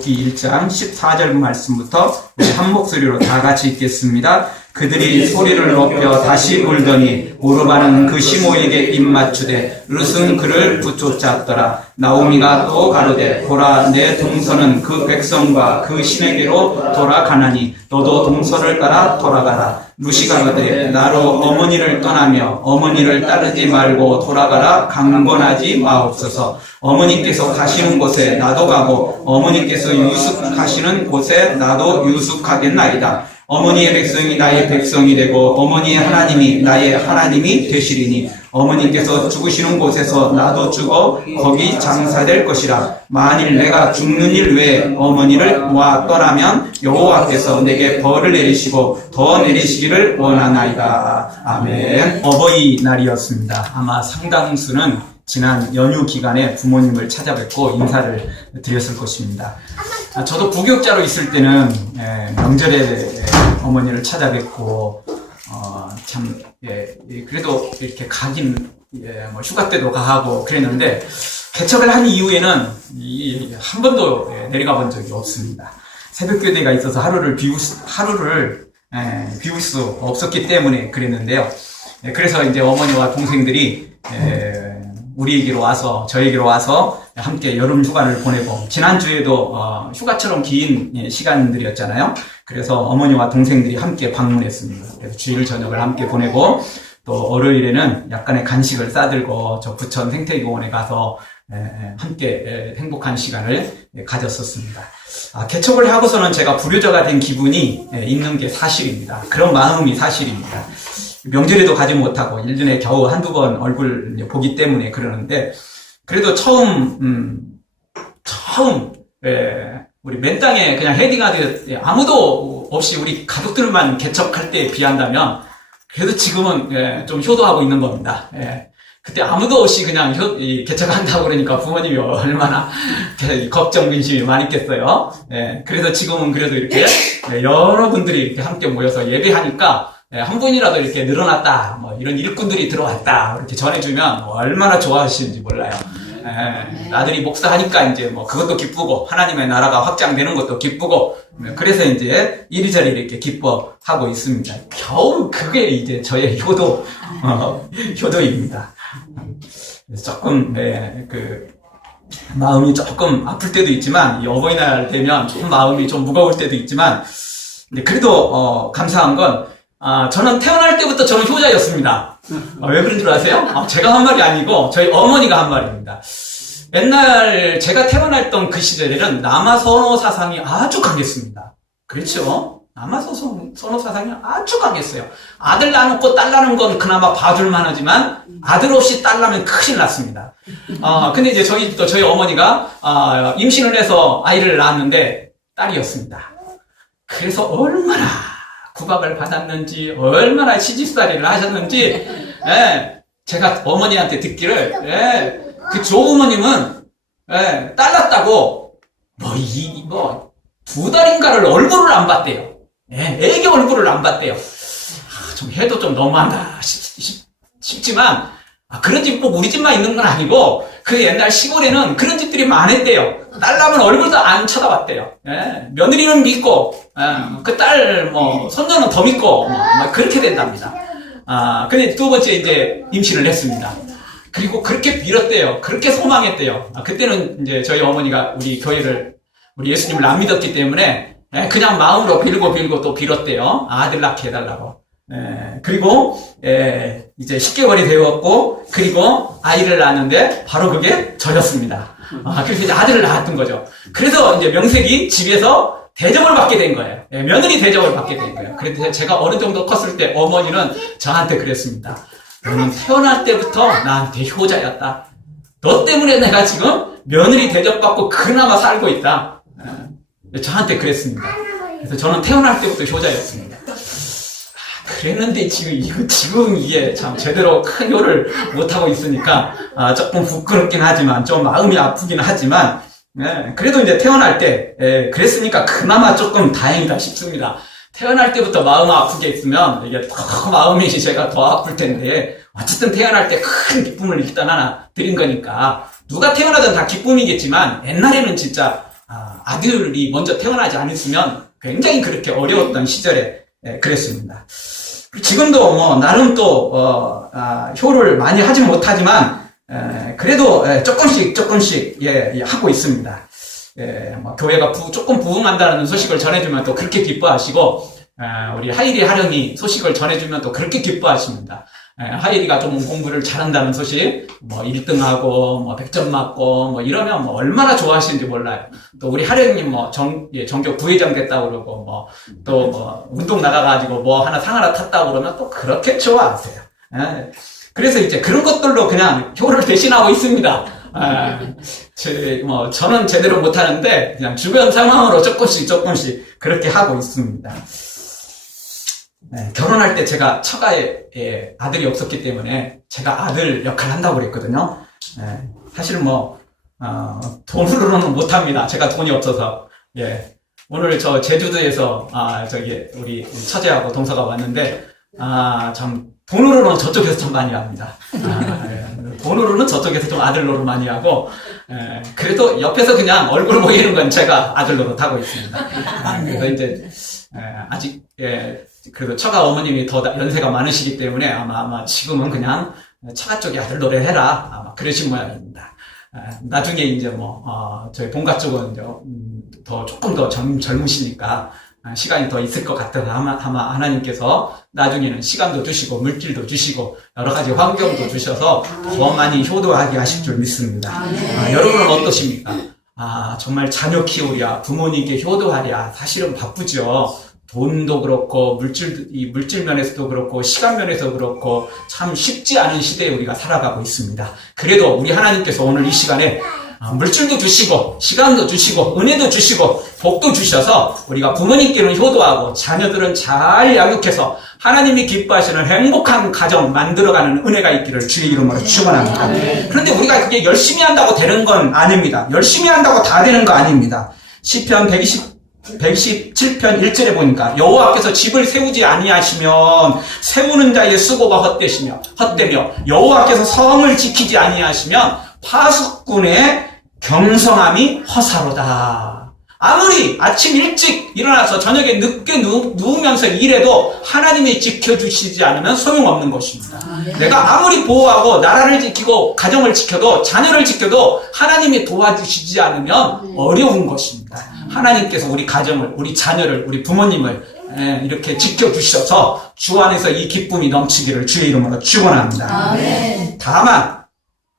기 1장 14절 말씀부터 우리 한 목소리로 다 같이 읽겠습니다. 그들이 소리를 높여 다시 울더니 오르바는 그 시모에게 입맞추되 룻은 그를 붙쫓았더라. 나오미가 또 가로되 보라 내 동서는 그 백성과 그 신에게로 돌아가나니 너도 동서를 따라 돌아가라. 룻이 가로되 나로 어머니를 떠나며 어머니를 따르지 말고 돌아가라. 강권하지 마옵소서. 어머니께서 가시는 곳에 나도 가고 어머니께서 유숙하시는 곳에 나도 유숙하겠나이다. 어머니의 백성이 나의 백성이 되고 어머니의 하나님이 나의 하나님이 되시리니 어머니께서 죽으시는 곳에서 나도 죽어 거기 장사될 것이라. 만일 내가 죽는 일 외에 어머니를 모아 떠나면 여호와께서 내게 벌을 내리시고 더 내리시기를 원하나이다. 아멘. 어버이날이었습니다. 아마 상당수는 지난 연휴 기간에 부모님을 찾아뵙고 인사를 드렸을 것입니다. 저도 부교육자로 있을 때는 명절에 어머니를 찾아뵙고 그래도 이렇게 가긴 뭐 휴가 때도 가고 그랬는데 개척을 한 이후에는 한 번도 내려가 본 적이 없습니다. 새벽교대가 있어서 하루를 비울 수 없었기 때문에 그랬는데요. 그래서 이제 어머니와 동생들이 우리에게로 와서 저에게로 와서 함께 여름 휴가를 보내고 지난주에도 휴가처럼 긴 시간들이었잖아요. 그래서 어머니와 동생들이 함께 방문했습니다. 그래서 주일 저녁을 함께 보내고 또 월요일에는 약간의 간식을 싸들고 저 부천 생태공원에 가서 함께 행복한 시간을 가졌었습니다. 개척을 하고서는 제가 불효자가 된 기분이 있는 게 사실입니다. 그런 마음이 사실입니다. 명절에도 가지 못하고 1년에 겨우 한두 번 얼굴 보기 때문에 그러는데 그래도 처음 우리 맨 땅에 그냥 헤딩하듯 아무도 없이 우리 가족들만 개척할 때에 비한다면 그래도 지금은 좀 효도하고 있는 겁니다. 그때 아무도 없이 그냥 개척한다고 그러니까 부모님이 얼마나 걱정, 근심이 많았겠어요. 그래서 지금은 그래도 이렇게 여러분들이 이렇게 함께 모여서 예배하니까 한 분이라도 이렇게 늘어났다, 뭐 이런 일꾼들이 들어왔다 이렇게 전해주면 뭐 얼마나 좋아하시는지 몰라요. 아들이 목사하니까 이제 뭐 그것도 기쁘고 하나님의 나라가 확장되는 것도 기쁘고 그래서 이제 이리저리 이렇게 기뻐하고 있습니다. 겨우 그게 이제 저의 효도입니다. 조금 마음이 조금 아플 때도 있지만 이 어버이날 되면 좀 마음이 좀 무거울 때도 있지만 그래도 감사한 건 저는 태어날 때부터 저는 효자였습니다. 왜 그런 줄 아세요? 제가 한 말이 아니고 저희 어머니가 한 말입니다. 옛날 제가 태어났던 그 시절에는 남아선호 사상이 아주 강했습니다. 그렇죠? 남아선호 사상이 아주 강했어요. 아들 낳아놓고 딸 낳는 건 그나마 봐줄만 하지만 아들 없이 딸 낳으면 큰일 났습니다. 근데 이제 저희 어머니가 임신을 해서 아이를 낳았는데 딸이었습니다. 그래서 얼마나 구박을 받았는지 얼마나 시집살이를 하셨는지 제가 어머니한테 듣기를 그 조부모님은 딸 낳았다고 두 달인가를 얼굴을 안 봤대요. 애기 얼굴을 안 봤대요. 좀 해도 좀 너무한다 싶지만 그런 집 꼭 우리 집만 있는 건 아니고 그 옛날 시골에는 그런 집들이 많았대요. 딸 낳으면 얼굴도 안 쳐다봤대요. 며느리는 믿고 그 딸 손녀는 더 믿고 그렇게 된답니다. 근데 두 번째 이제 임신을 했습니다. 그리고 그렇게 빌었대요. 그렇게 소망했대요. 그때는 이제 저희 어머니가 우리 예수님을 안 믿었기 때문에 그냥 마음으로 빌고 또 빌었대요. 아들 낳게 해달라고. 그리고 이제 10개월이 되었고 그리고 아이를 낳았는데 바로 그게 저였습니다. 그래서 이제 아들을 낳았던 거죠. 그래서 이제 명색이 집에서 대접을 받게 된 거예요. 며느리 대접을 받게 된 거예요. 그래서 제가 어느 정도 컸을 때 어머니는 저한테 그랬습니다. 너는 태어날 때부터 나한테 효자였다. 너 때문에 내가 지금 며느리 대접받고 그나마 살고 있다. 저한테 그랬습니다. 그래서 저는 태어날 때부터 효자였습니다. 그랬는데 지금 이게 참 제대로 큰 효를 못하고 있으니까 조금 부끄럽긴 하지만 좀 마음이 아프긴 하지만 그래도 이제 태어날 때 그랬으니까 그나마 조금 다행이다 싶습니다. 태어날 때부터 마음 아프게 있으면 이게 더 마음이 제가 더 아플 텐데 어쨌든 태어날 때 큰 기쁨을 일단 하나 드린 거니까 누가 태어나든 다 기쁨이겠지만 옛날에는 진짜 아들이 먼저 태어나지 않았으면 굉장히 그렇게 어려웠던 시절에 그랬습니다. 지금도 뭐 나름 또 효를 많이 하진 못하지만 그래도 조금씩 하고 있습니다. 뭐 교회가 조금 부흥한다는 소식을 전해주면 또 그렇게 기뻐하시고, 우리 하일이 하령이 소식을 전해주면 또 그렇게 기뻐하십니다. 하일이가 좀 공부를 잘한다는 소식, 뭐 1등하고, 뭐 100점 맞고, 뭐 이러면 뭐 얼마나 좋아하시는지 몰라요. 또 우리 하령님 뭐 전교 부회장 됐다고 그러고, 뭐 또 뭐 운동 나가가지고 뭐 상 하나 탔다고 그러면 또 그렇게 좋아하세요. 그래서 이제 그런 것들로 그냥 효를 대신하고 있습니다. 저는 제대로 못하는데, 그냥 주변 상황으로 조금씩 그렇게 하고 있습니다. 결혼할 때 제가 처가에 아들이 없었기 때문에 제가 아들 역할을 한다고 그랬거든요. 사실 돈으로는 못합니다. 제가 돈이 없어서. 오늘 저 제주도에서, 우리 처제하고 동서가 왔는데, 참, 돈으로는 저쪽에서 좀 많이 합니다. 돈으로는 저쪽에서 좀 아들 노릇 많이 하고, 그래도 옆에서 그냥 얼굴 보이는 건 제가 아들 노릇 하고 있습니다. 그래서 이제, 아직, 그래도 처가 어머님이 더 연세가 많으시기 때문에 아마 지금은 그냥 처가 쪽에 아들 노래 해라. 아마 그러신 모양입니다. 나중에 이제 저희 본가 쪽은 이제, 조금 더 젊으시니까, 시간이 더 있을 것 같아서 아마 하나님께서 나중에는 시간도 주시고 물질도 주시고 여러 가지 환경도 주셔서 더 많이 효도하게 하실 줄 믿습니다. 여러분은 어떠십니까? 정말 자녀 키우랴, 부모님께 효도하랴, 사실은 바쁘죠. 돈도 그렇고 물질 면에서도 그렇고 시간 면에서 그렇고 참 쉽지 않은 시대에 우리가 살아가고 있습니다. 그래도 우리 하나님께서 오늘 이 시간에 물질도 주시고 시간도 주시고 은혜도 주시고 복도 주셔서 우리가 부모님께는 효도하고 자녀들은 잘 양육해서 하나님이 기뻐하시는 행복한 가정 만들어가는 은혜가 있기를 주의 이름으로 축원합니다. 그런데 우리가 그게 열심히 한다고 되는 건 아닙니다. 열심히 한다고 다 되는 거 아닙니다. 시편 127편 1절에 보니까 여호와께서 집을 세우지 아니하시면 세우는 자의 수고가 헛되며 여호와께서 성을 지키지 아니하시면 파수꾼의 경성함이 허사로다. 아무리 아침 일찍 일어나서 저녁에 늦게 누우면서 일해도 하나님이 지켜주시지 않으면 소용없는 것입니다. 내가 아무리 보호하고 나라를 지키고 가정을 지켜도 자녀를 지켜도 하나님이 도와주시지 않으면 어려운 것입니다. 하나님께서 우리 가정을, 우리 자녀를, 우리 부모님을 이렇게 지켜주셔서 주 안에서 이 기쁨이 넘치기를 주의 이름으로 축원합니다. 다만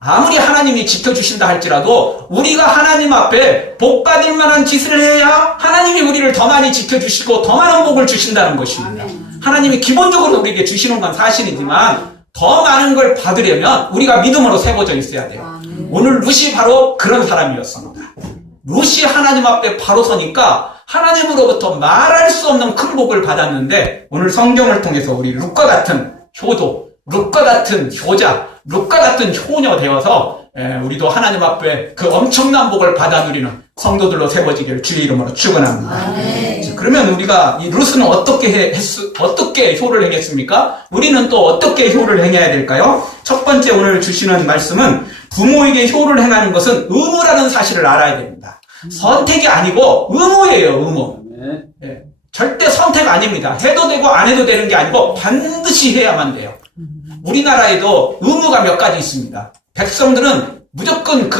아무리 하나님이 지켜주신다 할지라도 우리가 하나님 앞에 복 받을 만한 짓을 해야 하나님이 우리를 더 많이 지켜주시고 더 많은 복을 주신다는 것입니다. 하나님이 기본적으로 우리에게 주시는 건 사실이지만 더 많은 걸 받으려면 우리가 믿음으로 세워져 있어야 돼요. 오늘 룻이 바로 그런 사람이었습니다. 룻이 하나님 앞에 바로 서니까 하나님으로부터 말할 수 없는 큰 복을 받았는데 오늘 성경을 통해서 우리 룻과 같은 효도, 룻과 같은 효자, 룻과 같은 효녀 되어서 우리도 하나님 앞에 그 엄청난 복을 받아 누리는 성도들로 세워지기를 주의 이름으로 축원합니다. 그러면 우리가 이 룻은 어떻게 효를 행했습니까? 우리는 또 어떻게 효를 행해야 될까요? 첫 번째 오늘 주시는 말씀은 부모에게 효를 행하는 것은 의무라는 사실을 알아야 됩니다. 선택이 아니고 의무예요, 의무. 절대 선택 아닙니다. 해도 되고 안 해도 되는 게 아니고 반드시 해야만 돼요. 우리나라에도 의무가 몇 가지 있습니다. 백성들은 무조건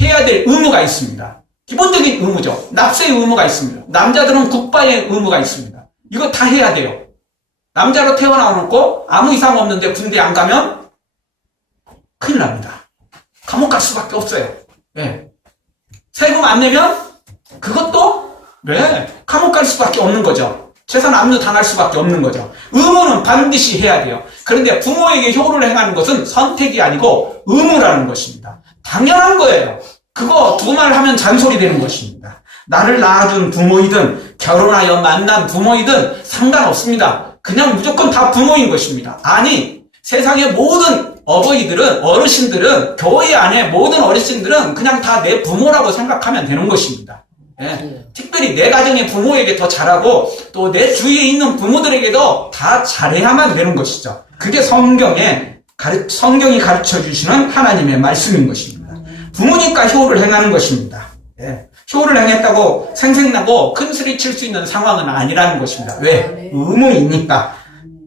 해야 될 의무가 있습니다. 기본적인 의무죠. 납세의 의무가 있습니다. 남자들은 국방의 의무가 있습니다. 이거 다 해야 돼요. 남자로 태어나놓고 아무 이상 없는데 군대 안 가면 큰일 납니다. 감옥 갈 수밖에 없어요. 세금 안 내면 그것도 감옥 갈 수밖에 없는 거죠. 재산 압류 당할 수밖에 없는 거죠. 의무는 반드시 해야 돼요. 그런데 부모에게 효를 행하는 것은 선택이 아니고 의무라는 것입니다. 당연한 거예요. 그거 두 말 하면 잔소리 되는 것입니다. 나를 낳아준 부모이든 결혼하여 만난 부모이든 상관없습니다. 그냥 무조건 다 부모인 것입니다. 아니, 세상의 모든 어버이들은, 어르신들은, 교회 안에 모든 어르신들은 그냥 다 내 부모라고 생각하면 되는 것입니다. 특별히 내 가정의 부모에게 더 잘하고 또 내 주위에 있는 부모들에게도 다 잘해야만 되는 것이죠. 그게 성경이 가르쳐 주시는 하나님의 말씀인 것입니다. 부모님과 효를 행하는 것입니다. 효를 행했다고 생색나고 큰 소리 칠 수 있는 상황은 아니라는 것입니다. 왜? 의무이니까.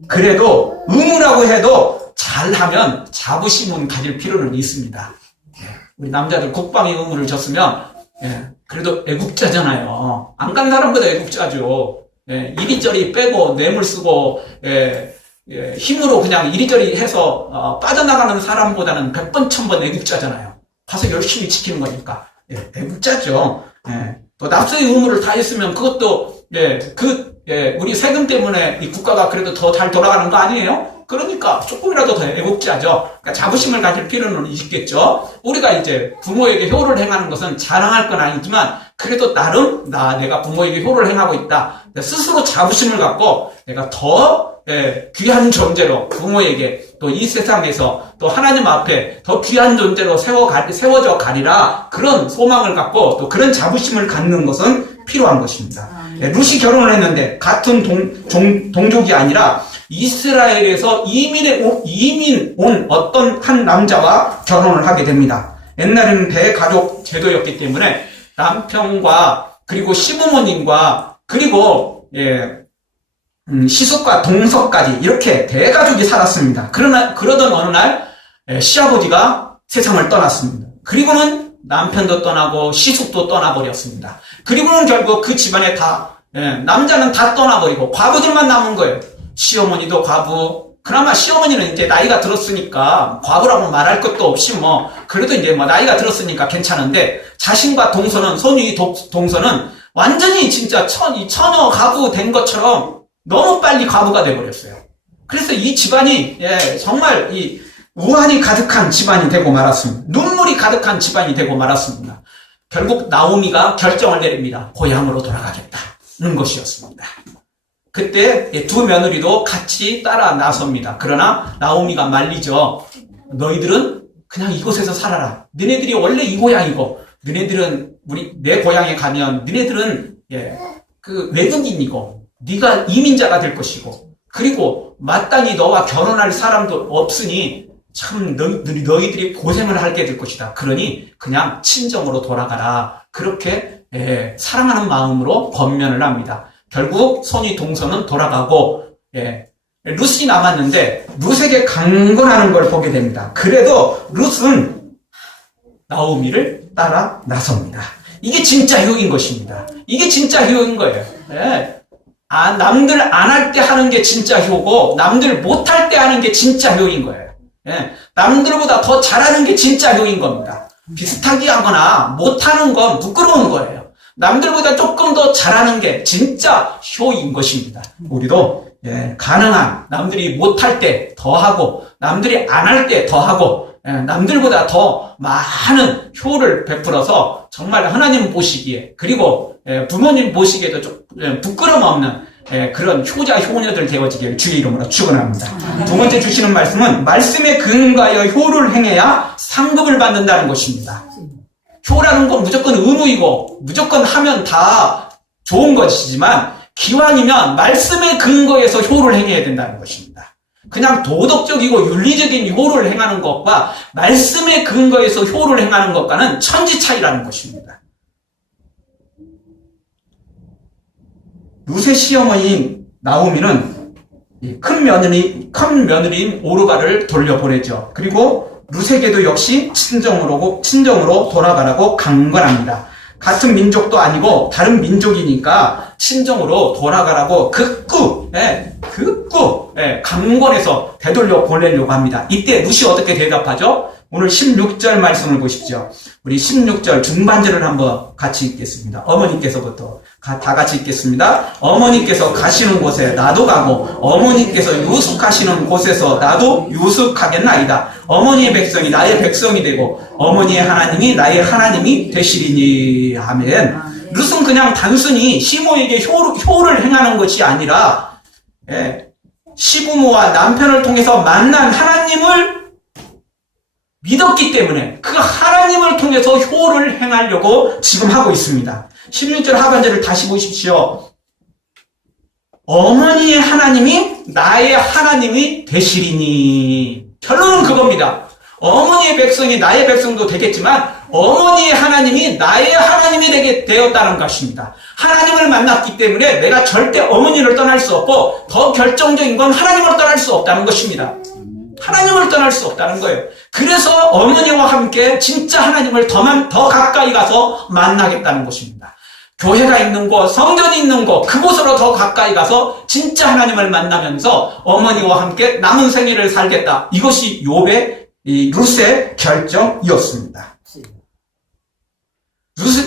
그래도 의무라고 해도 잘하면 자부심은 가질 필요는 있습니다. 우리 남자들 국방의 의무를 졌으면 그래도 애국자잖아요. 안 간 사람보다 애국자죠. 이리저리 빼고 뇌물 쓰고 힘으로 그냥 이리저리 해서 빠져나가는 사람보다는 100번 1000번 애국자잖아요. 가서 열심히 지키는 거니까 애국자죠. 또 납세의 의무를 다 했으면 그것도 우리 세금 때문에 이 국가가 그래도 더 잘 돌아가는 거 아니에요? 그러니까 조금이라도 더 애국자죠. 그러니까 자부심을 가질 필요는 있겠죠. 우리가 이제 부모에게 효를 행하는 것은 자랑할 건 아니지만 그래도 나름 내가 부모에게 효를 행하고 있다. 스스로 자부심을 갖고 내가 더 귀한 존재로 부모에게 또 이 세상에서 또 하나님 앞에 더 귀한 존재로 세워져 가리라. 그런 소망을 갖고 또 그런 자부심을 갖는 것은 필요한 것입니다. 룻이 결혼을 했는데 같은 동족이 아니라 이스라엘에서 이민 온 어떤 한 남자와 결혼을 하게 됩니다. 옛날에는 대가족 제도였기 때문에 남편과 그리고 시부모님과 그리고 시숙과 동서까지 이렇게 대가족이 살았습니다. 그러던 어느 날 시아버지가 세상을 떠났습니다. 그리고는 남편도 떠나고 시숙도 떠나버렸습니다. 그리고는 결국 그 집안에 남자는 다 떠나버리고 과부들만 남은 거예요. 시어머니도 과부. 그나마 시어머니는 이제 나이가 들었으니까 과부라고 말할 것도 없이 그래도 이제 나이가 들었으니까 괜찮은데 자신과 동서는 손위 동서는 완전히 진짜 처녀 과부 된 것처럼 너무 빨리 과부가 돼버렸어요. 그래서 이 집안이 정말 우환이 가득한 집안이 되고 말았습니다. 눈물이 가득한 집안이 되고 말았습니다. 결국 나오미가 결정을 내립니다. 고향으로 돌아가겠다는 것이었습니다. 그때 두 며느리도 같이 따라 나섭니다. 그러나 나오미가 말리죠. 너희들은 그냥 이곳에서 살아라. 너네들이 원래 이 고향이고 너네들은 내 고향에 가면 너네들은 그 외국인이고 네가 이민자가 될 것이고 그리고 마땅히 너와 결혼할 사람도 없으니 참 너희들이 고생을 하게 될 것이다. 그러니 그냥 친정으로 돌아가라. 그렇게 사랑하는 마음으로 권면을 합니다. 결국 손이 동서는 돌아가고 룻이 남았는데 룻에게 강권하는 걸 보게 됩니다. 그래도 룻은 나오미를 따라 나섭니다. 이게 진짜 효인 것입니다. 이게 진짜 효인 거예요. 남들 안 할 때 하는 게 진짜 효고 남들 못할 때 하는 게 진짜 효인 거예요. 남들보다 더 잘하는 게 진짜 효인 겁니다. 비슷하게 하거나 못하는 건 부끄러운 거예요. 남들보다 조금 더 잘하는 게 진짜 효인 것입니다. 우리도 가능한 남들이 못할 때 더 하고 남들이 안 할 때 더 하고 남들보다 더 많은 효를 베풀어서 정말 하나님 보시기에 그리고 부모님 보시기에도 좀 부끄럼 없는 그런 효자 효녀들 되어지기를 주의 이름으로 축원합니다. 두 번째 주시는 말씀은 말씀에 근거하여 효를 행해야 상급을 받는다는 것입니다. 효라는 건 무조건 의무이고 무조건 하면 다 좋은 것이지만 기왕이면 말씀에 근거해서 효를 행해야 된다는 것입니다. 그냥 도덕적이고 윤리적인 효를 행하는 것과 말씀에 근거해서 효를 행하는 것과는 천지 차이라는 것입니다. 룻의 시어머니인 나오미는 큰 며느리인 오르바를 돌려보내죠. 그리고 룻에게도 역시 친정으로 돌아가라고 강권합니다. 같은 민족도 아니고 다른 민족이니까 친정으로 돌아가라고 극구 강권해서 되돌려 보내려고 합니다. 이때 룻이 어떻게 대답하죠? 오늘 16절 말씀을 보십시오. 우리 16절 중반절을 한번 같이 읽겠습니다. 어머니께서부터 다 같이 읽겠습니다. 어머니께서 가시는 곳에 나도 가고 어머니께서 유숙하시는 곳에서 나도 유숙하겠나이다. 어머니의 백성이 나의 백성이 되고 어머니의 하나님이 나의 하나님이 되시리니. 아멘. 룻은 그냥 단순히 시모에게 효를 행하는 것이 아니라 시부모와 남편을 통해서 만난 하나님을 믿었기 때문에 그 하나님을 통해서 효를 행하려고 지금 하고 있습니다. 16절 하반절을 다시 보십시오. 어머니의 하나님이 나의 하나님이 되시리니. 결론은 그겁니다. 어머니의 백성이 나의 백성도 되겠지만 어머니의 하나님이 나의 하나님이 되게 되었다는 것입니다. 하나님을 만났기 때문에 내가 절대 어머니를 떠날 수 없고 더 결정적인 건 하나님을 떠날 수 없다는 것입니다. 하나님을 떠날 수 없다는 거예요. 그래서 어머니와 함께 진짜 하나님을 더 가까이 가서 만나겠다는 것입니다. 교회가 있는 곳, 성전이 있는 곳, 그곳으로 더 가까이 가서 진짜 하나님을 만나면서 어머니와 함께 남은 생애를 살겠다. 이것이 욥의 룻의 결정이었습니다.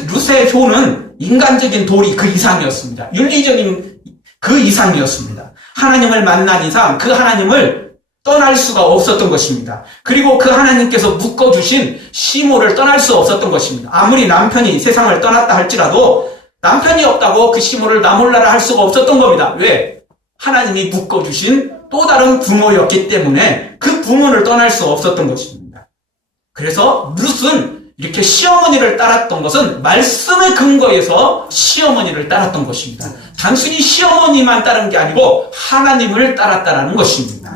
룻의 효는 인간적인 도리 그 이상이었습니다. 윤리적인 그 이상이었습니다. 하나님을 만난 이상 그 하나님을 떠날 수가 없었던 것입니다. 그리고 그 하나님께서 묶어주신 시모를 떠날 수 없었던 것입니다. 아무리 남편이 세상을 떠났다 할지라도 남편이 없다고 그 시모를 나 몰라라 할 수가 없었던 겁니다. 왜? 하나님이 묶어주신 또 다른 부모였기 때문에 그 부모를 떠날 수 없었던 것입니다. 그래서 룻은 이렇게 시어머니를 따랐던 것은 말씀의 근거에서 시어머니를 따랐던 것입니다. 단순히 시어머니만 따른 게 아니고 하나님을 따랐다라는 것입니다.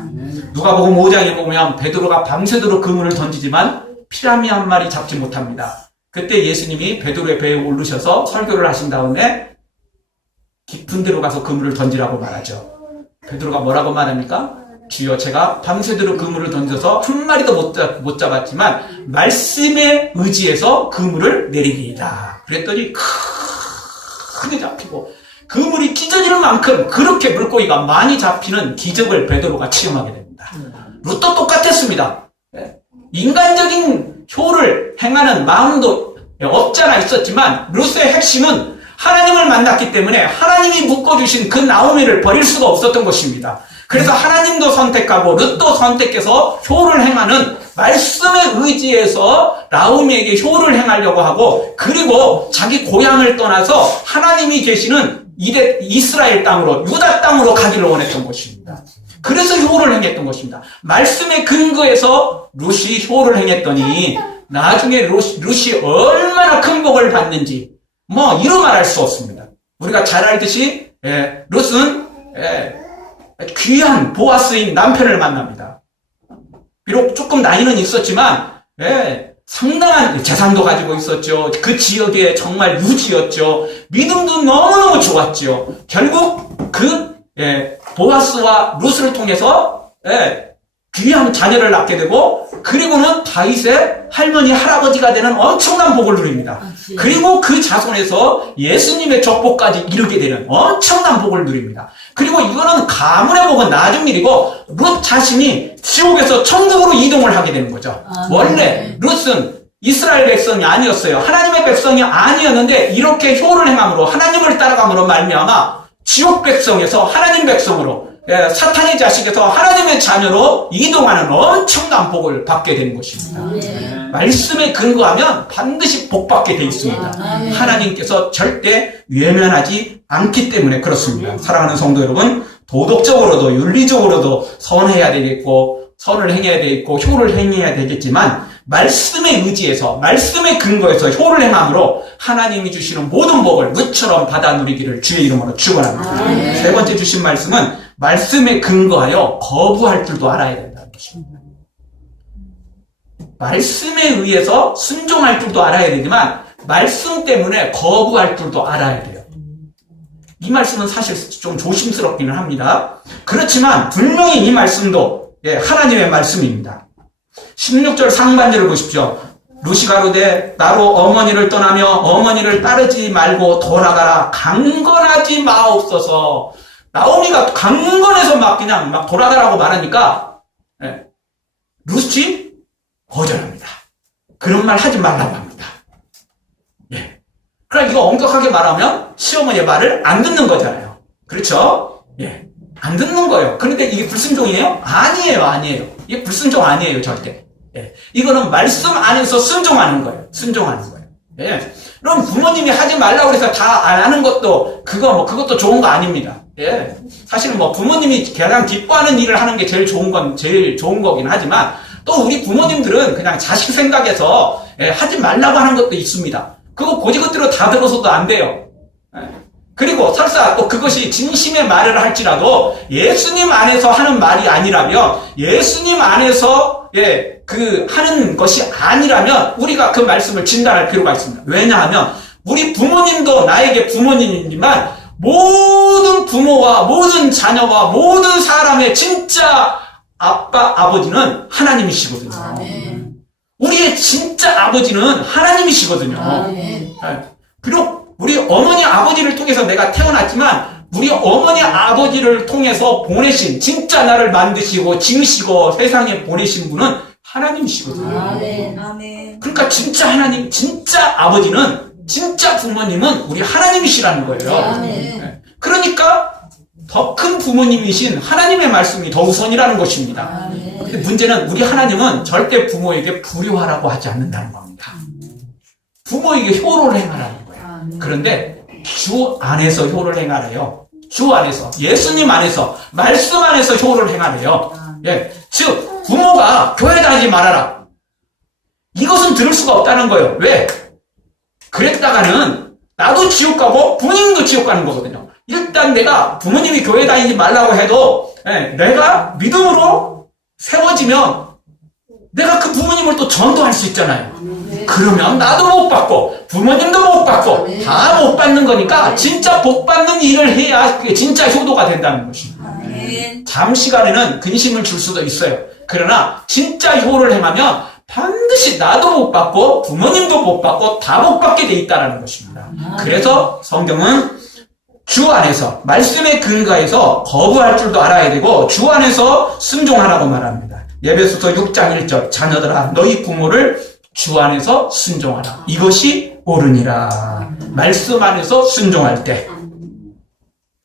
누가복음 5장에 보면 베드로가 밤새도록 그물을 던지지만 피라미 한 마리 잡지 못합니다. 그때 예수님이 베드로의 배에 오르셔서 설교를 하신 다음에 깊은 데로 가서 그물을 던지라고 말하죠. 베드로가 뭐라고 말합니까? 주여, 제가 밤새도록 그물을 던져서 한 마리도 못 잡았지만 말씀에 의지해서 그물을 내리리이다. 그랬더니 크게 잡히고 그물이 찢어지는 만큼 그렇게 물고기가 많이 잡히는 기적을 베드로가 체험하게 됩니다. 룻도 똑같았습니다. 인간적인 효를 행하는 마음도 없지 않아 있었지만 룻의 핵심은 하나님을 만났기 때문에 하나님이 묶어주신 그 나오미를 버릴 수가 없었던 것입니다. 그래서 하나님도 선택하고 룻도 선택해서 효를 행하는 말씀에 의지해서 나오미에게 효를 행하려고 하고, 그리고 자기 고향을 떠나서 하나님이 계시는 이스라엘 땅으로, 유다 땅으로 가기를 원했던 것입니다. 그래서 효를 행했던 것입니다. 말씀의 근거에서 룻이 효를 행했더니 나중에 룻이 얼마나 큰 복을 받는지 이루 말할 수 없습니다. 우리가 잘 알듯이 룻은 귀한 보아스인 남편을 만납니다. 비록 조금 나이는 있었지만 상당한 재산도 가지고 있었죠. 그 지역에 정말 유지였죠. 믿음도 너무너무 좋았죠. 결국 그 보아스와 룻을 통해서 귀한 자녀를 낳게 되고, 그리고는 다윗의 할머니 할아버지가 되는 엄청난 복을 누립니다. 그리고 그 자손에서 예수님의 족보까지 이르게 되는 엄청난 복을 누립니다. 그리고 이거는 가문의 복은 나중 일이고 룻 자신이 지옥에서 천국으로 이동을 하게 되는 거죠. 원래 룻은 이스라엘 백성이 아니었어요. 하나님의 백성이 아니었는데 이렇게 효를 행함으로, 하나님을 따라감으로 말미암아 지옥 백성에서 하나님 백성으로, 사탄의 자식에서 하나님의 자녀로 이동하는 엄청난 복을 받게 되는 것입니다. 말씀에 근거하면 반드시 복받게 되어 있습니다. 하나님께서 절대 외면하지 않기 때문에 그렇습니다. 사랑하는 성도 여러분, 도덕적으로도 윤리적으로도 선해야 되겠고 선을 행해야 되겠고 효를 행해야 되겠지만, 말씀에 의지해서 말씀의 근거에서 효를 행함으로 하나님이 주시는 모든 복을 룻처럼 받아 누리기를 주의 이름으로 축원합니다. 세 번째 주신 말씀은 말씀에 근거하여 거부할 줄도 알아야 된다는 것입니다. 말씀에 의해서 순종할 줄도 알아야 되지만 말씀 때문에 거부할 줄도 알아야 돼요. 이 말씀은 사실 좀 조심스럽기는 합니다. 그렇지만 분명히 이 말씀도 하나님의 말씀입니다. 16절 상반절을 보십시오. 룻이 가로되 나로 어머니를 떠나며 어머니를 따르지 말고 돌아가라. 강건하지 마옵소서. 나오미가 강건해서 그냥 돌아가라고 말하니까 룻이 거절합니다. 그런 말 하지 말라고 합니다. 그러니까 이거 엄격하게 말하면 시어머니의 말을 안 듣는 거잖아요. 그렇죠? 안 듣는 거예요. 그런데 이게 불순종이에요? 아니에요. 이게 불순종 아니에요, 절대. 이거는 말씀 안에서 순종하는 거예요. 그럼 부모님이 하지 말라고 해서 다 안 하는 것도, 그것도 좋은 거 아닙니다. 사실은 부모님이 가장 기뻐하는 일을 하는 게 제일 좋은 거긴 하지만, 또 우리 부모님들은 그냥 자식 생각해서 하지 말라고 하는 것도 있습니다. 그거 고지것대로 다 들어서도 안 돼요. 그리고 설사 또 그것이 진심의 말을 할지라도 예수님 안에서 하는 말이 아니라면, 예수님 안에서 하는 것이 아니라면 우리가 그 말씀을 진단할 필요가 있습니다. 왜냐하면 우리 부모님도 나에게 부모님이지만 모든 부모와 모든 자녀와 모든 사람의 진짜 아빠, 아버지는 하나님이시거든요. 아멘. 우리의 진짜 아버지는 하나님이시거든요. 아멘. 비록 우리 어머니, 아버지를 통해서 내가 태어났지만 우리 어머니, 아버지를 통해서 보내신, 진짜 나를 만드시고 지으시고 세상에 보내신 분은 하나님이시거든요. 아멘. 아멘. 그러니까 진짜 하나님, 진짜 아버지는, 진짜 부모님은 우리 하나님이시라는 거예요. 아멘. 그러니까 더 큰 부모님이신 하나님의 말씀이 더 우선이라는 것입니다. 아멘. 근데 문제는 우리 하나님은 절대 부모에게 불효하라고 하지 않는다는 겁니다. 부모에게 효를 행하라는 거예요. 아멘. 그런데 주 안에서 효를 행하래요. 주 안에서, 예수님 안에서, 말씀 안에서 효를 행하래요. 즉 부모가 교회 다니지 말아라, 이것은 들을 수가 없다는 거예요. 왜? 그랬다가는 나도 지옥 가고 부모님도 지옥 가는 거거든요. 일단 내가 부모님이 교회 다니지 말라고 해도 내가 믿음으로 세워지면 내가 그 부모님을 또 전도할 수 있잖아요. 그러면 나도 못 받고 부모님도 못 받고 다 못 받는 거니까 진짜 복 받는 일을 해야 그게 진짜 효도가 된다는 것입니다. 아멘. 잠시간에는 근심을 줄 수도 있어요. 그러나 진짜 효를 행하면 반드시 나도 못 받고 부모님도 못 받고 다 못 받게 돼 있다는 것입니다. 그래서 성경은 주 안에서, 말씀의 근거에서 거부할 줄도 알아야 되고 주 안에서 순종하라고 말합니다. 에베소서 6장 1절, 자녀들아 너희 부모를 주 안에서 순종하라, 이것이 옳으니라. 말씀 안에서 순종할 때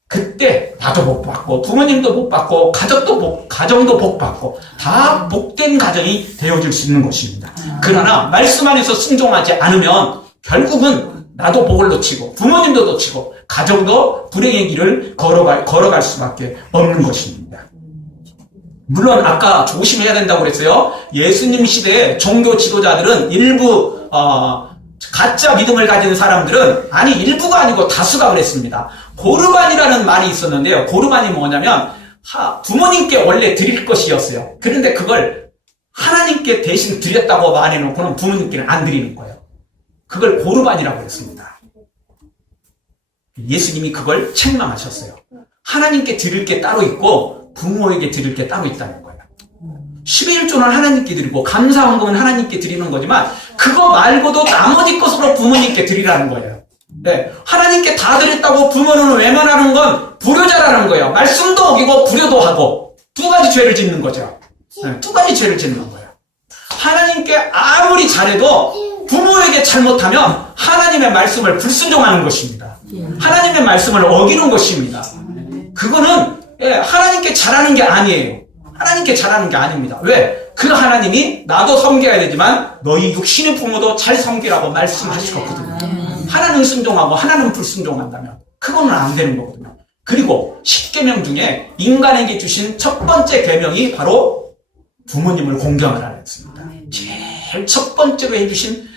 그때 나도 복 받고 부모님도 복 받고 가정도 복 받고 다 복된 가정이 되어질 수 있는 것입니다. 그러나 말씀 안에서 순종하지 않으면 결국은 나도 복을 놓치고 부모님도 놓치고 가정도 불행의 길을 걸어갈 수밖에 없는 것입니다. 물론 아까 조심해야 된다고 그랬어요. 예수님 시대에 종교 지도자들은 일부 가짜 믿음을 가진 사람들은, 아니 일부가 아니고 다수가 그랬습니다. 고르반이라는 말이 있었는데요. 고르반이 뭐냐면 부모님께 원래 드릴 것이었어요. 그런데 그걸 하나님께 대신 드렸다고 말해놓고는 부모님께는 안 드리는 거예요. 그걸 고르반이라고 했습니다. 예수님이 그걸 책망하셨어요. 하나님께 드릴 게 따로 있고 부모에게 드릴 게 따로 있다는 거예요. 11조는 하나님께 드리고 감사헌금은 하나님께 드리는 거지만 그거 말고도 나머지 것으로 부모님께 드리라는 거예요. 하나님께 다 드렸다고 부모는 외면하는 건 불효자라는 거예요. 말씀도 어기고 불효도 하고 두 가지 죄를 짓는 거죠. 두 가지 죄를 짓는 거예요. 하나님께 아무리 잘해도 부모에게 잘못하면 하나님의 말씀을 불순종하는 것입니다. 하나님의 말씀을 어기는 것입니다. 그거는 하나님께 잘하는 게 아니에요. 하나님께 잘하는 게 아닙니다. 왜? 그 하나님이 나도 섬겨야 되지만 너희 육신의 부모도 잘 섬기라고 말씀하셨거든요. 하나는 순종하고 하나는 불순종한다면 그거는 안 되는 거거든요. 그리고 10계명 중에 인간에게 주신 첫 번째 계명이 바로 부모님을 공경하라는 했습니다. 제일 첫 번째로 해주신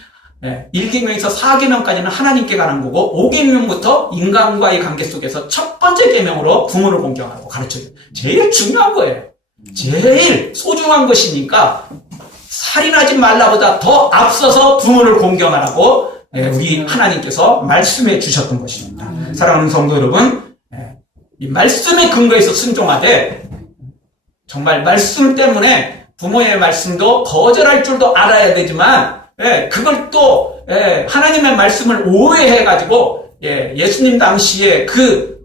1계명에서 4계명까지는 하나님께 관한 거고 5계명부터 인간과의 관계 속에서 첫 번째 계명으로 부모를 공경하라고 가르쳐요. 제일 중요한 거예요. 제일 소중한 것이니까 살인하지 말라보다 더 앞서서 부모를 공경하라고 우리 하나님께서 말씀해 주셨던 것입니다. 사랑하는 성도 여러분, 이 말씀의 근거에서 순종하되 정말 말씀 때문에 부모의 말씀도 거절할 줄도 알아야 되지만 그걸 또 하나님의 말씀을 오해해가지고 예수님 당시에 그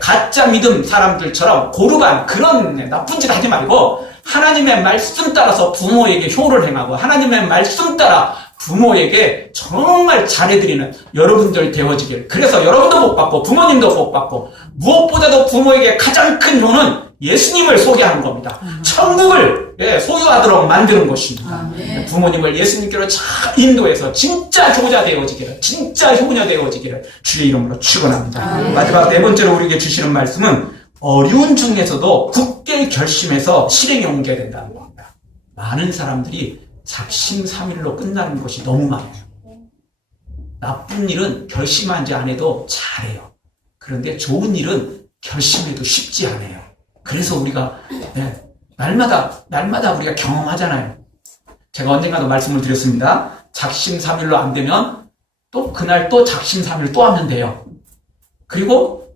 가짜 믿음 사람들처럼 고르반 그런 나쁜 짓 하지 말고 하나님의 말씀 따라서 부모에게 효를 행하고 하나님의 말씀 따라 부모에게 정말 잘해드리는 여러분들 되어지길. 그래서 여러분도 복 받고 부모님도 복 받고 무엇보다도 부모에게 가장 큰 효는 예수님을 소개하는 겁니다. 천국을 소유하도록 만드는 것입니다. 부모님을 예수님께로 잘 인도해서 진짜 효자 되어지기를, 진짜 효녀 되어지기를 주의 이름으로 축원합니다. 마지막 네 번째로 우리에게 주시는 말씀은 어려운 중에서도 굳게 결심해서 실행에 옮겨야 된다는 겁니다. 많은 사람들이 작심삼일로 끝나는 것이 너무 많아요. 나쁜 일은 결심한지 안 해도 잘해요. 그런데 좋은 일은 결심해도 쉽지 않아요. 그래서 우리가 날마다 우리가 경험하잖아요. 제가 언젠가도 말씀을 드렸습니다. 작심삼일로 안 되면 또 그날 또 작심삼일 또 하면 돼요. 그리고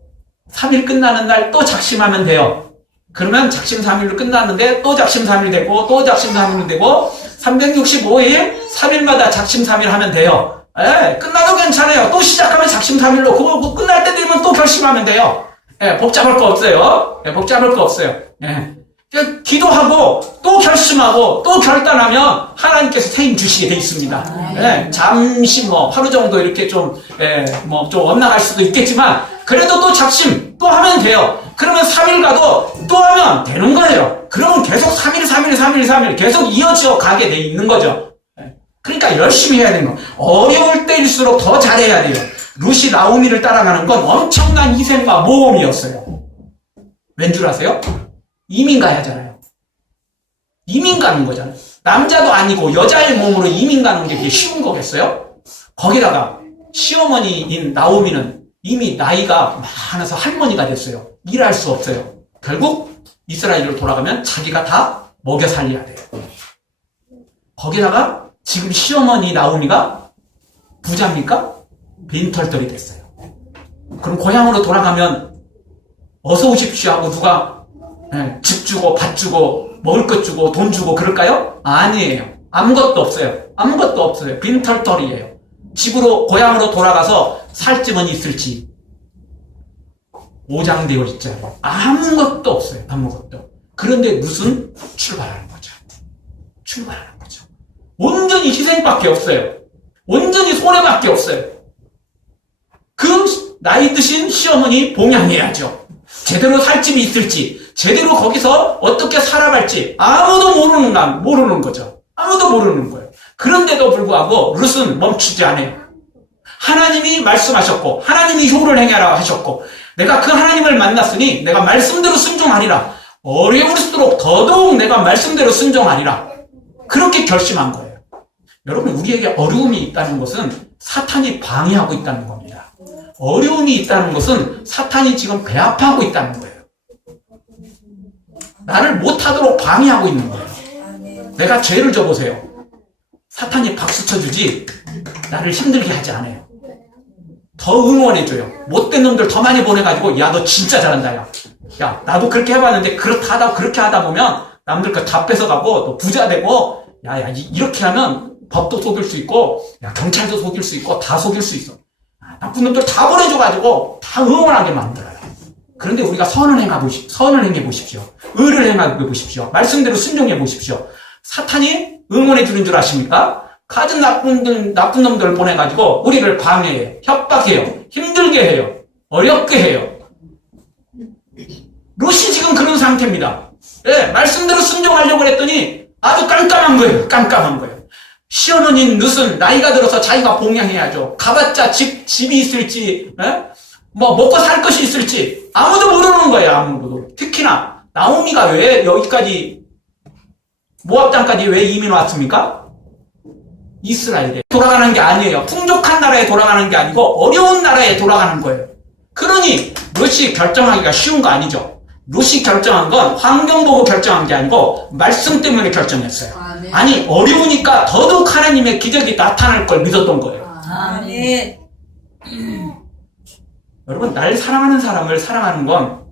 3일 끝나는 날 또 작심하면 돼요. 그러면 작심삼일로 끝났는데 또 작심삼일 되고 또 작심삼일 되고 365일 3일마다 작심삼일 하면 돼요. 예, 끝나도 괜찮아요. 또 시작하면 작심삼일로 그거 끝날 때 되면 또 결심하면 돼요. 예, 복잡할 거 없어요. 예, 복잡할 거 없어요. 예. 기도하고 또 결심하고 또 결단하면 하나님께서 책임 주시게 돼 있습니다. 예, 잠시 하루 정도 이렇게 좀 엇나갈 수도 있겠지만 그래도 또 작심 또 하면 돼요. 그러면 3일 가도 또 하면 되는 거예요. 그러면 계속 3일 계속 이어져 가게 돼 있는 거죠. 예. 그러니까 열심히 해야 되는 거. 어려울 때일수록 더 잘해야 돼요. 루시 나오미를 따라가는 건 엄청난 희생과 모험이었어요. 왠 줄 아세요? 이민 가야 하잖아요. 이민 가는 거잖아요. 남자도 아니고 여자의 몸으로 이민 가는 게 그게 쉬운 거겠어요? 거기다가 시어머니인 나오미는 이미 나이가 많아서 할머니가 됐어요. 일할 수 없어요. 결국 이스라엘로 돌아가면 자기가 다 먹여 살려야 돼요. 거기다가 지금 시어머니 나오미가 부자입니까? 빈털털이 됐어요. 그럼 고향으로 돌아가면 어서 오십시오 하고 누가 집 주고 밭 주고 먹을 것 주고 돈 주고 그럴까요? 아니에요. 아무것도 없어요. 아무것도 없어요. 빈털털이에요. 집으로 고향으로 돌아가서 살 집은 있을지 오장되어 있잖아요. 아무것도 없어요. 아무것도. 그런데 무슨 출발하는 거죠. 출발하는 거죠. 온전히 희생밖에 없어요. 온전히 손해밖에 없어요. 그 나이 드신 시어머니 봉양해야죠. 제대로 살 집이 있을지 제대로 거기서 어떻게 살아갈지 아무도 모르는 거죠. 아무도 모르는 거예요. 그런데도 불구하고 룻은 멈추지 않아요. 하나님이 말씀하셨고 하나님이 효를 행하라 하셨고 내가 그 하나님을 만났으니 내가 말씀대로 순종하리라. 어려울수록 더더욱 내가 말씀대로 순종하리라. 그렇게 결심한 거예요. 여러분 우리에게 어려움이 있다는 것은 사탄이 방해하고 있다는 겁니다. 어려움이 있다는 것은 사탄이 지금 배합하고 있다는 거예요. 나를 못하도록 방해하고 있는 거예요. 내가 죄를 져보세요. 사탄이 박수 쳐주지 나를 힘들게 하지 않아요. 더 응원해줘요. 못된 놈들 더 많이 보내가지고 야 너 진짜 잘한다 야 나도 그렇게 해봤는데 그렇게 하다 보면 남들 거 다 뺏어가고 또 부자 되고 이렇게 하면 법도 속일 수 있고 경찰도 속일 수 있고 다 속일 수 있어. 나쁜 놈들 다 보내줘가지고 다 응원하게 만들어요. 그런데 우리가 선을 행해 보십시오. 의를 행해 보십시오. 말씀대로 순종해 보십시오. 사탄이 응원해 주는 줄 아십니까? 가진 나쁜 놈들을 보내가지고 우리를 방해해요. 협박해요. 힘들게 해요. 어렵게 해요. 룻이 지금 그런 상태입니다. 예, 말씀대로 순종하려고 했더니 아주 깜깜한 거예요. 시어머니인 룻은 나이가 들어서 자기가 봉양해야죠. 가봤자 집이 있을지, 먹고 살 것이 있을지 아무도 모르는 거예요. 아무도. 특히나 나오미가 왜 여기까지 모압 땅까지 왜 이민 왔습니까? 이스라엘에 돌아가는 게 아니에요. 풍족한 나라에 돌아가는 게 아니고 어려운 나라에 돌아가는 거예요. 그러니 룻이 결정하기가 쉬운 거 아니죠. 룻이 결정한 건 환경 보고 결정한 게 아니고 말씀 때문에 결정했어요. 아니 어려우니까 더더욱 하나님의 기적이 나타날 걸 믿었던 거예요. 아멘. 여러분 날 사랑하는 사람을 사랑하는 건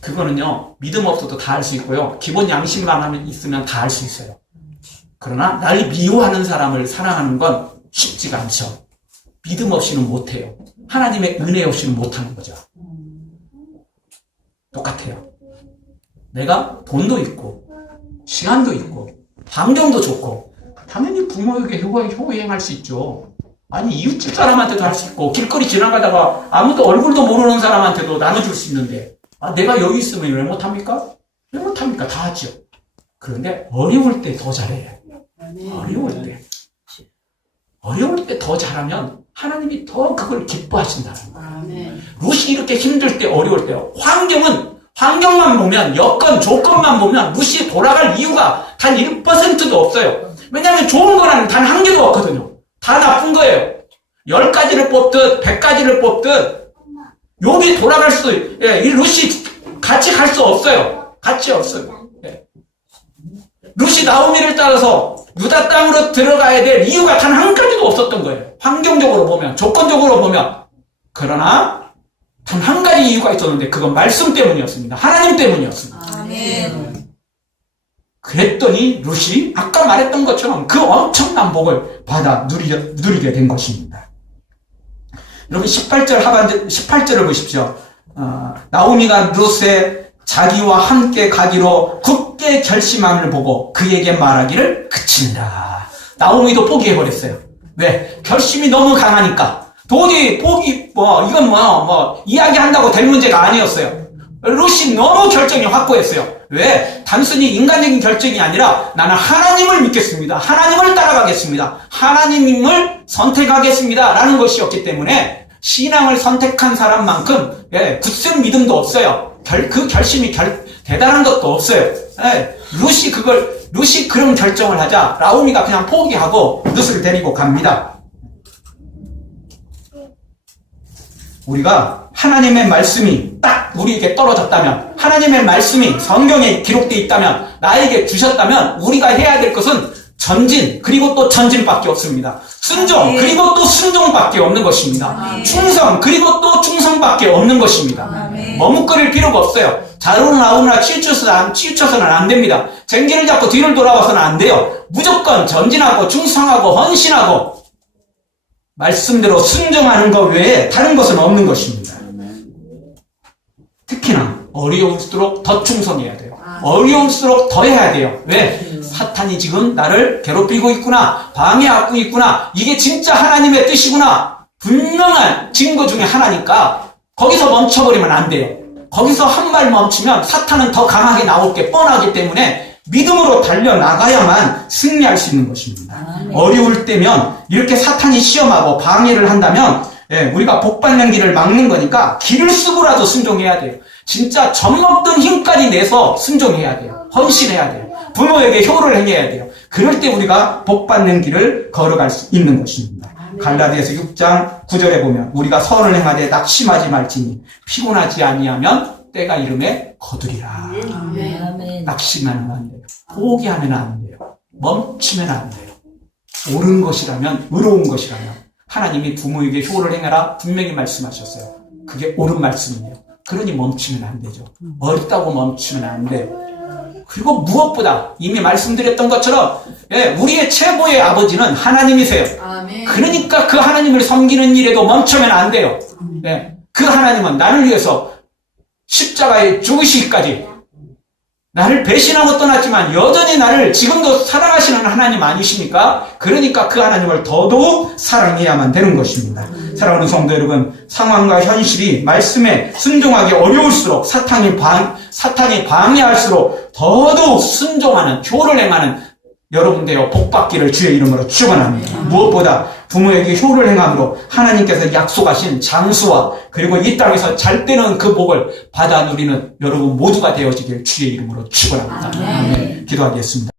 그거는요 믿음 없어도 다 할 수 있고요 기본 양심만 있으면 다 할 수 있어요. 그러나 날 미워하는 사람을 사랑하는 건 쉽지가 않죠. 믿음 없이는 못해요. 하나님의 은혜 없이는 못하는 거죠. 똑같아요. 내가 돈도 있고 시간도 있고 환경도 좋고 당연히 부모에게 효행할 수 있죠. 아니 이웃집 사람한테도 할 수 있고 길거리 지나가다가 아무도 얼굴도 모르는 사람한테도 나눠줄 수 있는데 내가 여기 있으면 왜 못합니까? 왜 못합니까? 다 하죠. 그런데 어려울 때 더 잘해요. 어려울 때 더 잘하면 하나님이 더 그걸 기뻐하신다는 거예요. 룻이 이렇게 힘들 때 어려울 때요. 환경만 보면 여건 조건만 보면 룻이 돌아갈 이유가 단 1%도 없어요. 왜냐하면 좋은 거는 단 한 개도 없거든요. 다 나쁜 거예요. 10가지를 뽑듯 100가지를 뽑듯 욥이 돌아갈 수, 이 룻이 같이 갈 수 없어요. 같이 없어요. 룻이 나오미를 따라서 유다 땅으로 들어가야 될 이유가 단 한 가지도 없었던 거예요. 환경적으로 보면, 조건적으로 보면. 그러나 단 한 가지 이유가 있었는데 그건 말씀 때문이었습니다. 하나님 때문이었습니다. 아멘. 그랬더니 룻이 아까 말했던 것처럼 그 엄청난 복을 받아 누리게 된 것입니다. 여러분 18절을 보십시오. 나오미가 룻의 자기와 함께 가기로 굳게 결심함을 보고 그에게 말하기를 그치니라. 나오미도 포기해버렸어요. 왜? 결심이 너무 강하니까. 도저히 이건 이야기한다고 될 문제가 아니었어요. 룻이 너무 결정이 확고했어요. 왜? 단순히 인간적인 결정이 아니라 나는 하나님을 믿겠습니다. 하나님을 따라가겠습니다. 하나님을 선택하겠습니다. 라는 것이었기 때문에 신앙을 선택한 사람만큼 굳센 믿음도 없어요. 그 결심이 대단한 것도 없어요. 룻이 그런 결정을 하자 나오미가 그냥 포기하고 룻을 데리고 갑니다. 우리가 하나님의 말씀이 딱 우리에게 떨어졌다면, 하나님의 말씀이 성경에 기록되어 있다면, 나에게 주셨다면 우리가 해야 될 것은 전진, 그리고 또 전진밖에 없습니다. 순종, 그리고 또 순종밖에 없는 것입니다. 충성, 그리고 또 충성밖에 없는 것입니다. 머뭇거릴 필요가 없어요. 자로나 나오나 치우쳐서는 안 됩니다. 쟁기를 잡고 뒤를 돌아봐서는 안 돼요. 무조건 전진하고 충성하고 헌신하고 말씀대로 순종하는 것 외에 다른 것은 없는 것입니다. 특히나 어려울수록 더 충성해야 돼요. 어려울수록 더 해야 돼요. 왜? 사탄이 지금 나를 괴롭히고 있구나, 방해하고 있구나, 이게 진짜 하나님의 뜻이구나, 분명한 증거 중에 하나니까 거기서 멈춰버리면 안 돼요. 거기서 한 발 멈추면 사탄은 더 강하게 나올 게 뻔하기 때문에 믿음으로 달려나가야만 승리할 수 있는 것입니다. 어려울 때면 이렇게 사탄이 시험하고 방해를 한다면 우리가 복받는 길을 막는 거니까 길을 쓰고라도 순종해야 돼요. 진짜 젖먹던 힘까지 내서 순종해야 돼요. 헌신해야 돼요. 부모에게 효를 행해야 돼요. 그럴 때 우리가 복받는 길을 걸어갈 수 있는 것입니다. 갈라디아서 6장 9절에 보면 우리가 선을 행하되 낙심하지 말지니 피곤하지 아니하면 때가 이름에 거두리라. 낙심하면 안 돼요. 포기하면 안 돼요. 멈추면 안 돼요. 옳은 것이라면, 의로운 것이라면 하나님이 부모에게 효를 행하라 분명히 말씀하셨어요. 그게 옳은 말씀이에요. 그러니 멈추면 안 되죠. 어렵다고 멈추면 안 돼요. 그리고 무엇보다 이미 말씀드렸던 것처럼 우리의 최고의 아버지는 하나님이세요. 그러니까 그 하나님을 섬기는 일에도 멈추면 안 돼요. 그 하나님은 나를 위해서 십자가에 죽으시기까지 나를 배신하고 떠났지만 여전히 나를 지금도 사랑하시는 하나님 아니십니까? 그러니까 그 하나님을 더더욱 사랑해야만 되는 것입니다. 사랑하는 성도 여러분, 상황과 현실이 말씀에 순종하기 어려울수록 사탄이 방해할수록 더더욱 순종하는, 효를 행하는 여러분 되어 복받기를 주의 이름으로 축원합니다. 무엇보다 부모에게 효를 행함으로 하나님께서 약속하신 장수와 그리고 이 땅에서 잘 되는 그 복을 받아 누리는 여러분 모두가 되어지길 주의 이름으로 축원합니다. 아멘. 기도하겠습니다.